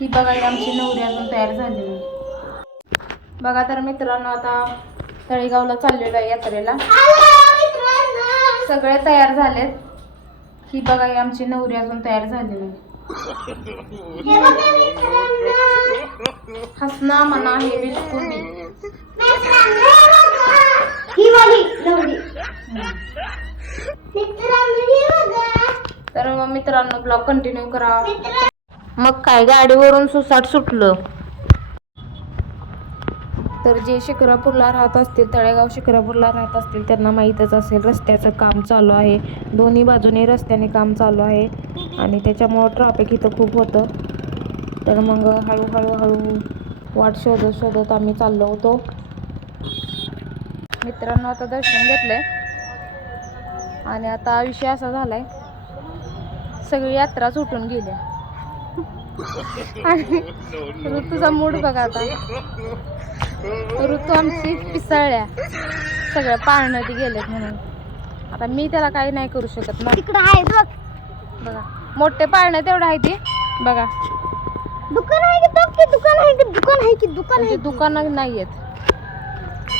ही बघा आमची नवरी अजून तयार झालेली. बघा तर मित्रांनो, आता तळेगावला चाललेलो आहे यात्रेला. सगळे तयार झालेत. ही बघा आमची नवरी अजून तयार झालेली. हसना मना हे बिलकुल नाही. तर मग मित्रांनो ब्लॉग कंटिन्यू करा. मग काय गाडीवरून सुसाट सुटलं. तर जे शिक्रापूरला राहत असतील, तळेगाव शिक्रापूरला राहत असतील त्यांना माहीतच असेल, रस्त्याचं काम चालू आहे. दोन्ही बाजूने रस्त्याने काम चालू आहे आणि त्याच्यामुळं ट्रॅफिक इथं खूप होतं. तर मग हळूहळू वाट शोधत शोधत आम्ही चाललो होतो. मित्रांनो आता दर्शन घेतलंय आणि आता विषय असा झालाय, सगळी यात्राच उठून गेली आणि ऋतूचा मूड बघा. आता ऋतू आमची पिसळल्या, सगळ्या पाळण्यात गेलेत म्हणून. आता मी त्याला काही नाही करू शकत ना. तिकडे आहे बघ, बघा मोठे पाळणे तेवढं आहे ती बघा. दुकान आहे की दुकान आहे की दुकान आहे की दुकान आहे. दुकान नाही आहेत.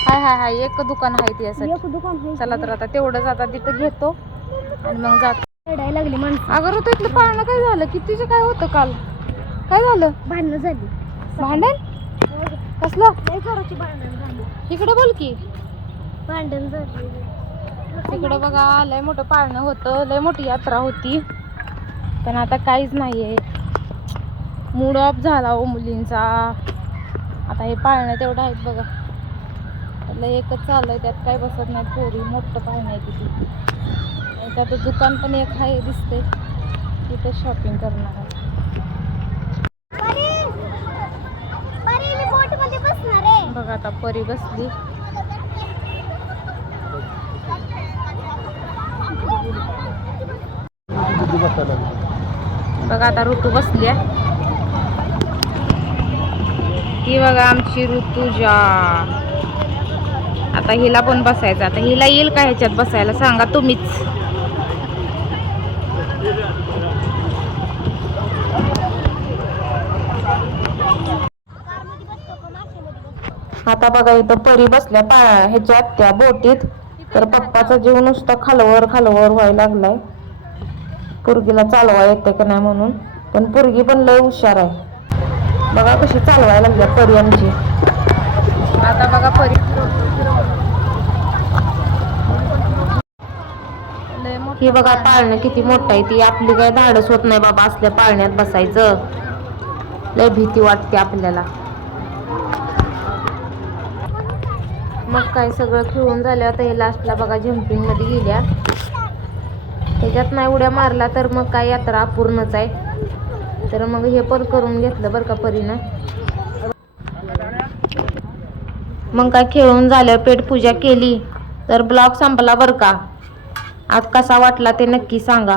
हाय एक दुकान आहे ती असं. एक दुकान आहे. चला तर आता तेवढंच आता तिथं घेतो आणि मग जातो. रडायला लागली माणसं. अगं ऋतू इथलं पाळणं काय झालं? कितीचं काय होतं काल? काय झालं? भांडणं झाली. भांडण कसलं? लय जोराची भांडण झाली. इकडे बोल की. भांडण झाली. इकडे बघा लय मोठं पाळणं होतं, लय मोठी यात्रा होती, पण आता काहीच नाहीये. मूड ऑफ झाला हो मुलींचा. आता हे पाळणं तेवढं आहेत बघा, त्याला एकच चाललंय, त्यात काय बसत नाही पोरी. मोठं पाळणं आहे तिथे. त्यात दुकान पण एक आहे दिसते, तिथे शॉपिंग करणार आहे. बघा आता परी बसली. बघा आता ऋतू बसली. ही बघा आमची ऋतुजा. आता हिला पण बसायचं. आता हिला येईल का ह्याच्यात बसायला सांगा तुम्हीच. आता बघा इथं परी बसल्या ह्याच्यात त्या बोटीत. तर पप्पाचा जीव नुसता खालवर व्हायला लागलाय. पोरगीला चालवा येते का नाही म्हणून, पण पोरगी पण लय हुशार आहे. बघा कशी चालवायला लागल्या परी आमची. आता बघा परी ही बघा पाळणं किती मोठं आहे. ती आपली काय धाडस होत नाही बाबा असल्या पाळण्यात बसायचं. लय भीती वाटते आपल्याला. मग काय सगळं खेळून झालं. आता हे लास्टला बघा जम्पिंग मध्ये गेल्या. त्याच्यात नाही उड्या मारला तर मग काय यात्रा अपूर्णच आहे. तर मग हे पण करून घेतलं बरं का परीनं. मग काय खेळून झालं, पेटपूजा केली. तर ब्लॉग संपला बरं का. आज कसा वाटला ते नक्की सांगा.